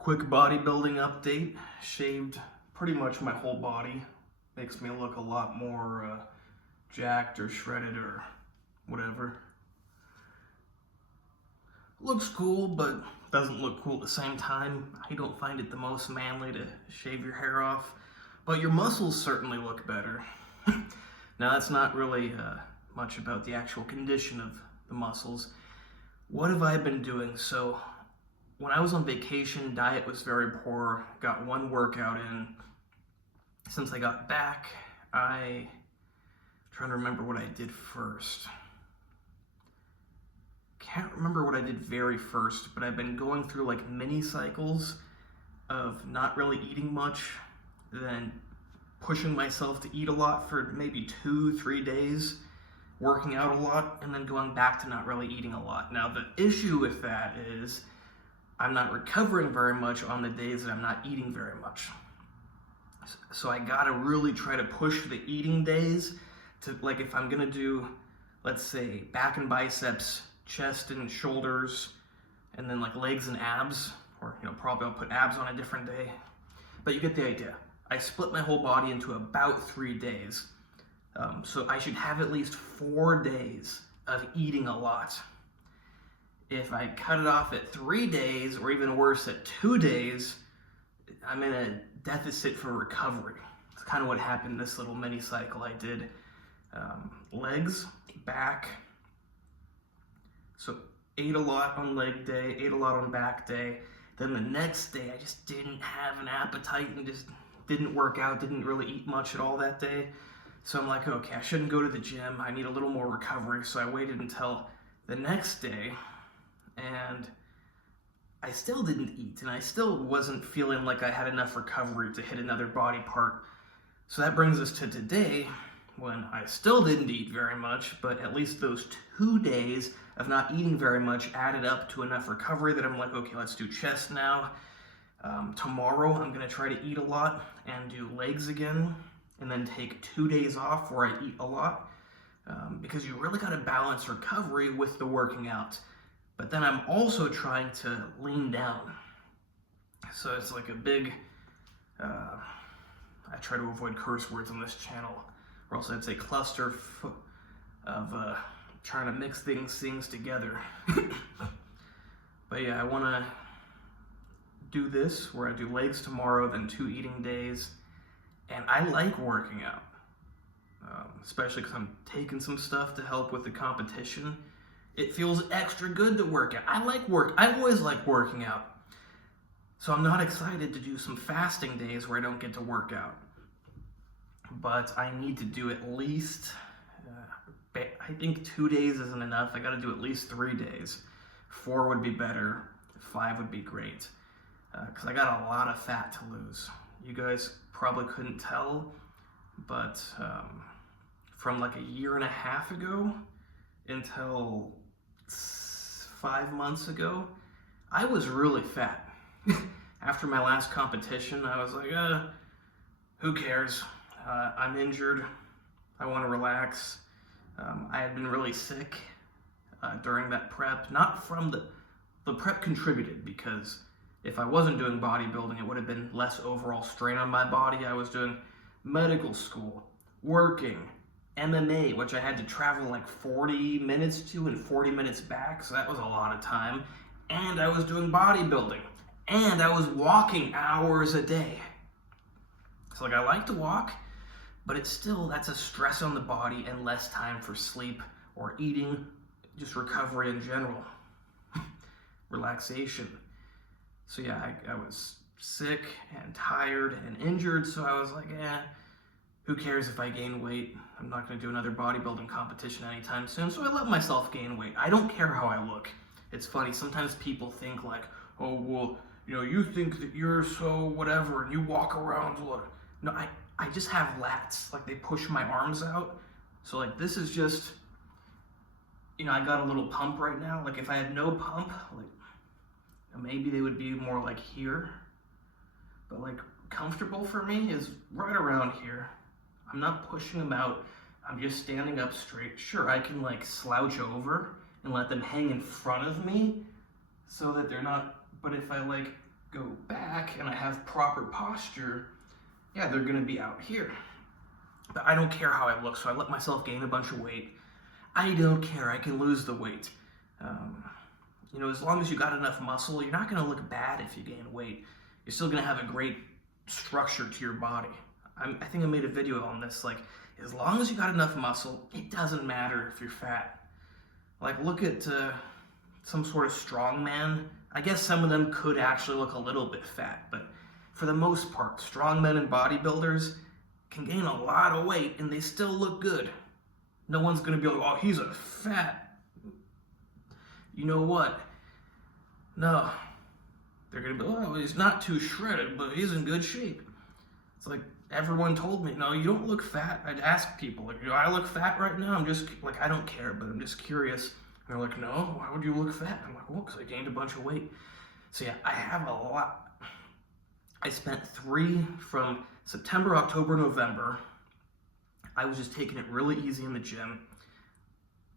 Quick bodybuilding update. Shaved pretty much my whole body. Makes me look a lot more jacked or shredded or whatever. Looks cool, but doesn't look cool at the same time. I don't find it the most manly to shave your hair off, but your muscles certainly look better. Now that's not really much about the actual condition of the muscles. What have I been doing? So when I was on vacation, diet was very poor. Got one workout in. Since I got back, I'm trying to remember what I did first. Can't remember what I did very first, but I've been going through like mini cycles of not really eating much, then pushing myself to eat a lot for maybe 2-3 days, working out a lot, and then going back to not really eating a lot. Now the issue with that is I'm not recovering very much on the days that I'm not eating very much. So I gotta really try to push the eating days to, like, if I'm gonna do, let's say, back and biceps, chest and shoulders, and then like legs and abs, or probably I'll put abs on a different day. But you get the idea. I split my whole body into about 3 days. So I should have at least 4 days of eating a lot. If I cut it off at 3 days, or even worse at 2 days, I'm in a deficit for recovery. It's kind of what happened this little mini cycle I did. Legs, back. So ate a lot on leg day, ate a lot on back day. Then the next day I just didn't have an appetite and just didn't work out, didn't really eat much at all that day. So I'm like, okay, I shouldn't go to the gym. I need a little more recovery. So I waited until the next day, and I still didn't eat, and I still wasn't feeling like I had enough recovery to hit another body part. So that brings us to today, when I still didn't eat very much, but at least those 2 days of not eating very much added up to enough recovery that I'm like, okay, let's do chest now. Tomorrow I'm gonna try to eat a lot and do legs again, and then take 2 days off where I eat a lot, because you really gotta balance recovery with the working out. But then I'm also trying to lean down. So it's like a big, I try to avoid curse words on this channel, or else I'd say cluster of trying to mix things together. But yeah, I wanna do this where I do legs tomorrow, then 2 eating days. And I like working out, especially because I'm taking some stuff to help with the competition. It feels extra good to work out. I always like working out. So I'm not excited to do some fasting days where I don't get to work out. But I need to do at least, I think 2 days isn't enough. I gotta do at least 3 days. 4 would be better, 5 would be great. Because I got a lot of fat to lose. You guys probably couldn't tell, but from like a year and a half ago until 5 months ago, I was really fat. After my last competition, I was like, who cares? I'm injured. I want to relax. I had been really sick during that prep. Not from the prep contributed, because if I wasn't doing bodybuilding, it would have been less overall strain on my body. I was doing medical school, working, MMA, which I had to travel like 40 minutes to and 40 minutes back, so that was a lot of time. And I was doing bodybuilding, and I was walking hours a day. So like, I like to walk, but it's still, that's a stress on the body and less time for sleep or eating, just recovery in general, relaxation. So yeah, I was sick and tired and injured, so I was like, who cares if I gain weight? I'm not going to do another bodybuilding competition anytime soon, so I let myself gain weight. I don't care how I look. It's funny, sometimes people think like, oh, well, you think that you're so whatever, and you walk around like... No, I just have lats, like they push my arms out. So like, this is just, I got a little pump right now. Like if I had no pump, like, maybe they would be more like here, but like comfortable for me is right around here. I'm not pushing them out. I'm just standing up straight. Sure, I can like slouch over and let them hang in front of me so that they're not, but if I like go back and I have proper posture, yeah, they're gonna be out here. But I don't care how I look, so I let myself gain a bunch of weight. I don't care, I can lose the weight. You know, as long as you got enough muscle, you're not gonna look bad if you gain weight. You're still gonna have a great structure to your body. I think I made a video on this, like, as long as you got enough muscle, it doesn't matter if you're fat. Like, look at some sort of strongman. I guess some of them could actually look a little bit fat, but for the most part, strongmen and bodybuilders can gain a lot of weight and they still look good. No one's gonna be like, oh, he's a fat. You know what? No. They're gonna be, oh, he's not too shredded, but he's in good shape. It's like, everyone told me, no, you don't look fat. I'd ask people, like, do I look fat right now? I'm just, like, I don't care, but I'm just curious. And they're like, no, why would you look fat? I'm like, well, because I gained a bunch of weight. So yeah, I have a lot. I spent from September, October, November. I was just taking it really easy in the gym.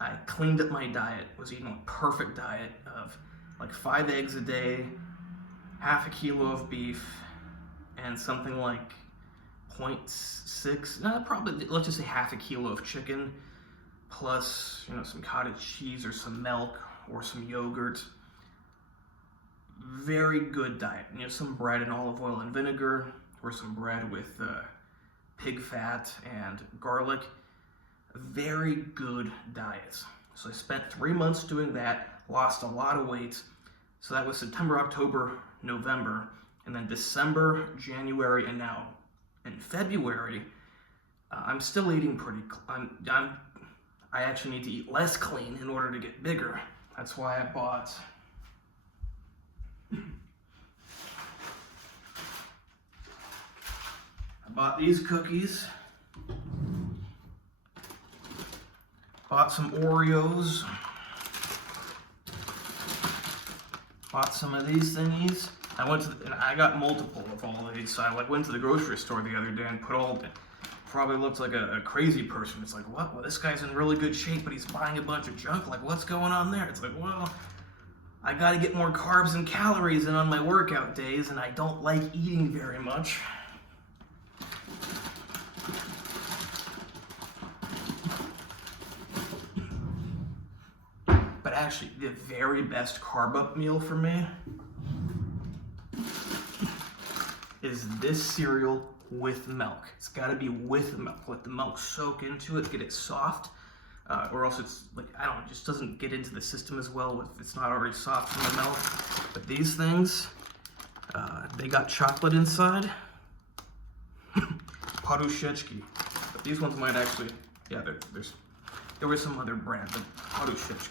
I cleaned up my diet, was eating a perfect diet of like 5 eggs a day, half a kilo of beef, and something like 0.6, no, probably, let's just say half a kilo of chicken, plus, you know, some cottage cheese or some milk or some yogurt. Very good diet. You know, some bread and olive oil and vinegar, or some bread with pig fat and garlic. Very good diets. So I spent 3 months doing that, lost a lot of weight. So that was September, October, November, and then December, January, and now in February, I'm still eating pretty. I actually need to eat less clean in order to get bigger. That's why I bought these cookies. Bought some Oreos. Bought some of these thingies. And I got multiple of all of these. So I went to the grocery store the other day and put all of it. Probably looked like a crazy person. It's like, what? Well, this guy's in really good shape, but he's buying a bunch of junk. Like, what's going on there? It's like, well, I got to get more carbs and calories in on my workout days, and I don't like eating very much. But actually, the very best carb up meal for me is this cereal with milk. It's got to be with milk. Let the milk soak into it, get it soft, or else it's like, I don't know, it just doesn't get into the system as well if it's not already soft from the milk. But these things, they got chocolate inside. Parushechki. But these ones might actually, yeah, there was some other brand, but Parushechki.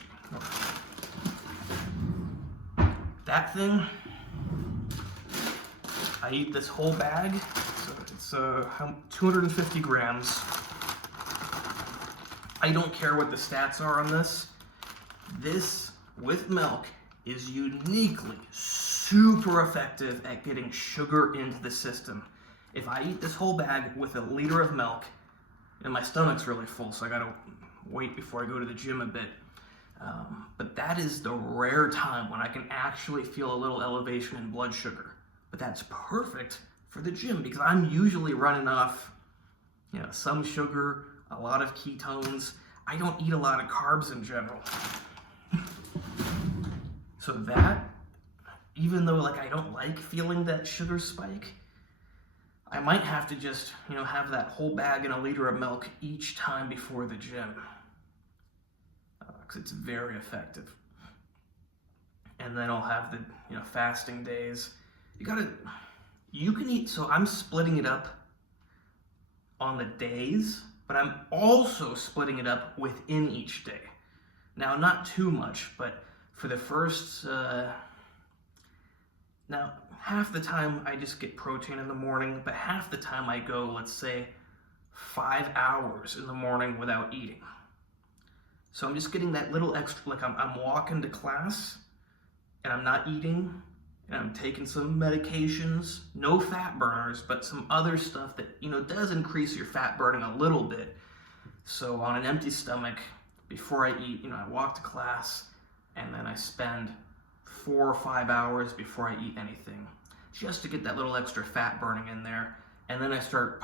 That thing, I eat this whole bag, so it's 250 grams. I don't care what the stats are on this. This, with milk, is uniquely super effective at getting sugar into the system. If I eat this whole bag with a liter of milk, and my stomach's really full, so I gotta wait before I go to the gym a bit. But that is the rare time when I can actually feel a little elevation in blood sugar. But that's perfect for the gym because I'm usually running off, you know, some sugar, a lot of ketones. I don't eat a lot of carbs in general. So that, even though like I don't like feeling that sugar spike, I might have to just, you know, have that whole bag and a liter of milk each time before the gym. Because it's very effective. And then I'll have the, you know, fasting days. You can eat, so I'm splitting it up on the days, but I'm also splitting it up within each day. Now, not too much, but for the first, now, half the time I just get protein in the morning, but half the time I go, let's say, 5 hours in the morning without eating. So I'm just getting that little extra, like I'm walking to class and I'm not eating and I'm taking some medications, no fat burners, but some other stuff that, you know, does increase your fat burning a little bit. So on an empty stomach, before I eat, you know, I walk to class and then I spend 4 or 5 hours before I eat anything. just to get that little extra fat burning in there. And then I start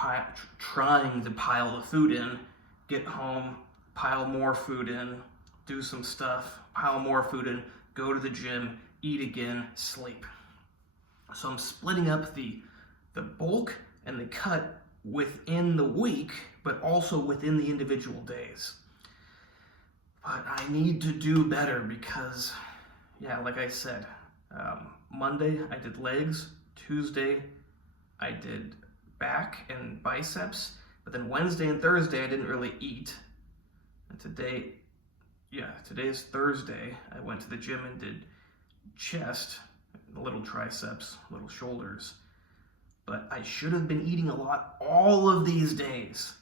trying to pile the food in, get home, pile more food in, do some stuff, pile more food in, go to the gym, eat again, sleep. So I'm splitting up the bulk and the cut within the week, but also within the individual days. But I need to do better because, yeah, like I said, Monday I did legs, Tuesday I did back and biceps, but then Wednesday and Thursday I didn't really eat. And today's Thursday, I went to the gym and did chest, little triceps, little shoulders. But I should have been eating a lot all of these days,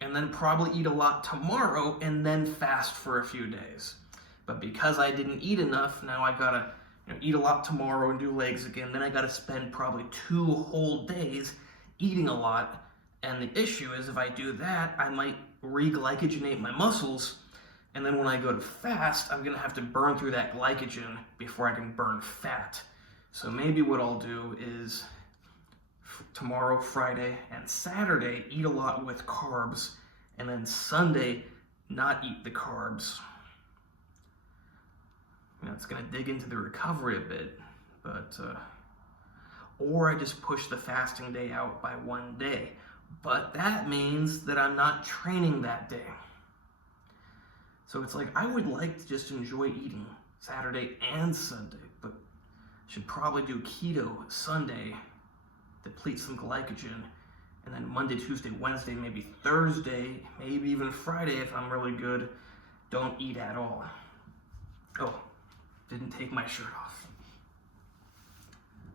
and then probably eat a lot tomorrow and then fast for a few days. But because I didn't eat enough, now I gotta eat a lot tomorrow and do legs again. Then I gotta spend probably 2 whole days eating a lot. And the issue is if I do that, I might re-glycogenate my muscles. And then when I go to fast, I'm gonna have to burn through that glycogen before I can burn fat. So maybe what I'll do is tomorrow, Friday, and Saturday, eat a lot with carbs, and then Sunday, not eat the carbs. It's going to dig into the recovery a bit, but, or I just push the fasting day out by 1 day, but that means that I'm not training that day. So it's like, I would like to just enjoy eating Saturday and Sunday, but should probably do keto Sunday, deplete some glycogen, and then Monday, Tuesday, Wednesday, maybe Thursday, maybe even Friday if I'm really good, don't eat at all. Oh, didn't take my shirt off.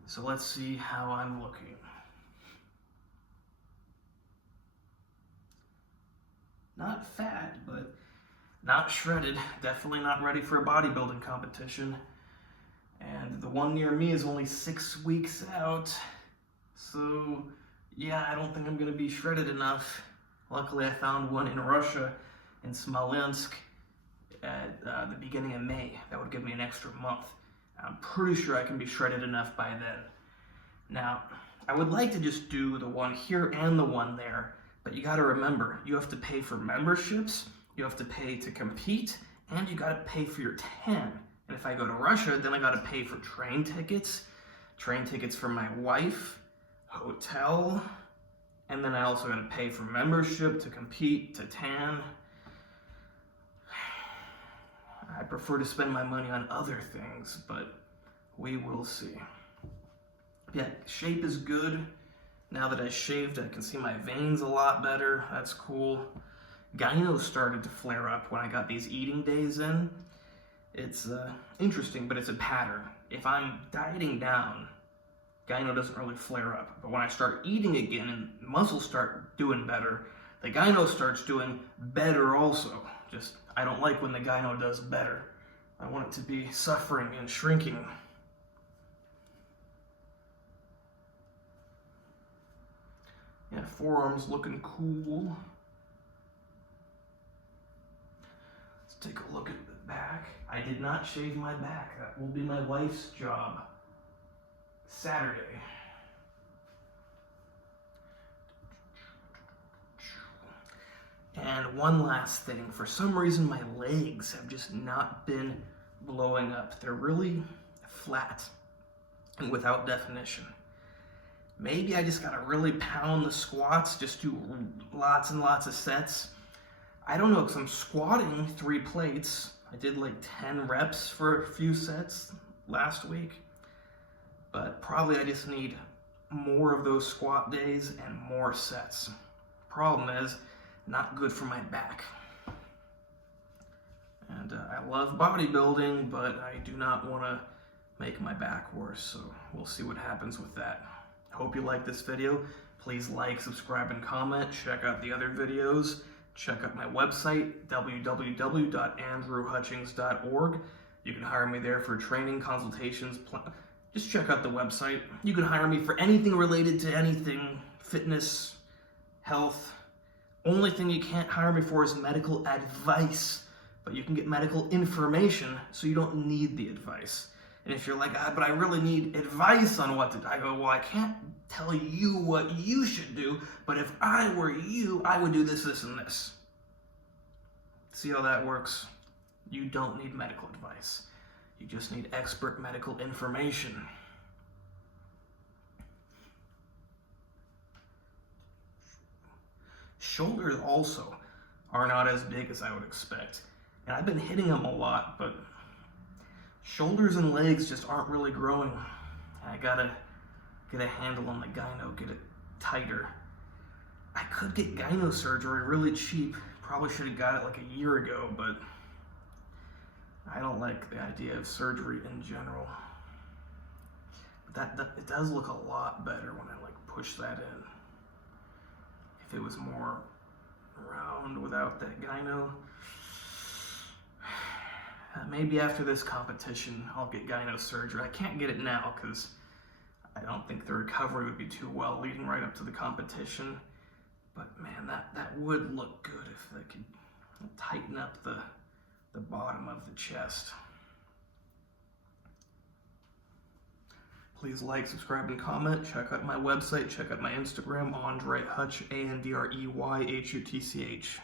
So let's see how I'm looking. Not fat, but not shredded. Definitely not ready for a bodybuilding competition. And the one near me is only 6 weeks out. So, yeah, I don't think I'm going to be shredded enough. Luckily, I found one in Russia, in Smolensk, at the beginning of May. That would give me an extra month. I'm pretty sure I can be shredded enough by then. Now, I would like to just do the one here and the one there, but you got to remember, you have to pay for memberships, you have to pay to compete, and you got to pay for your tan. And if I go to Russia, then I got to pay for train tickets for my wife, hotel, and then I also got to pay for membership to compete, to tan. I prefer to spend my money on other things, but we will see. Yeah, shape is good. Now that I shaved, I can see my veins a lot better. That's cool. Gyno started to flare up when I got these eating days in. It's interesting, but it's a pattern. If I'm dieting down, gyno doesn't really flare up. But when I start eating again and muscles start doing better, the gyno starts doing better also. Just, I don't like when the gyno does better. I want it to be suffering and shrinking. Yeah, forearms looking cool. Let's take a look at the back. I did not shave my back. That will be my wife's job. Saturday. And one last thing, for some reason my legs have just not been blowing up. They're really flat and without definition. Maybe I just gotta really pound the squats, just do lots and lots of sets. I don't know, because I'm squatting 3 plates. I did like 10 reps for a few sets last week. But probably I just need more of those squat days and more sets. Problem is, not good for my back. And I love bodybuilding, but I do not want to make my back worse, so we'll see what happens with that. Hope you like this video. Please like, subscribe, and comment. Check out the other videos. Check out my website, www.AndreyHutchings.org. You can hire me there for training, consultations. Just check out the website. You can hire me for anything related to anything, fitness, health. Only thing you can't hire me for is medical advice, but you can get medical information, so you don't need the advice. And if you're like, but I really need advice on what to do, I go, well, I can't tell you what you should do, but if I were you, I would do this, this, and this. See how that works? You don't need medical advice. You just need expert medical information. Shoulders also are not as big as I would expect. And I've been hitting them a lot, but shoulders and legs just aren't really growing. I gotta get a handle on the gyno, get it tighter. I could get gyno surgery really cheap. Probably should have got it like a year ago, but I don't like the idea of surgery in general. But it does look a lot better when I like push that in. If it was more round without that gyno. Maybe after this competition, I'll get gyno surgery. I can't get it now because I don't think the recovery would be too well leading right up to the competition. But man, that would look good if they could tighten up the bottom of the chest. Please like, subscribe, and comment. Check out my website. Check out my Instagram, AndreyHutch, AndreyHutch.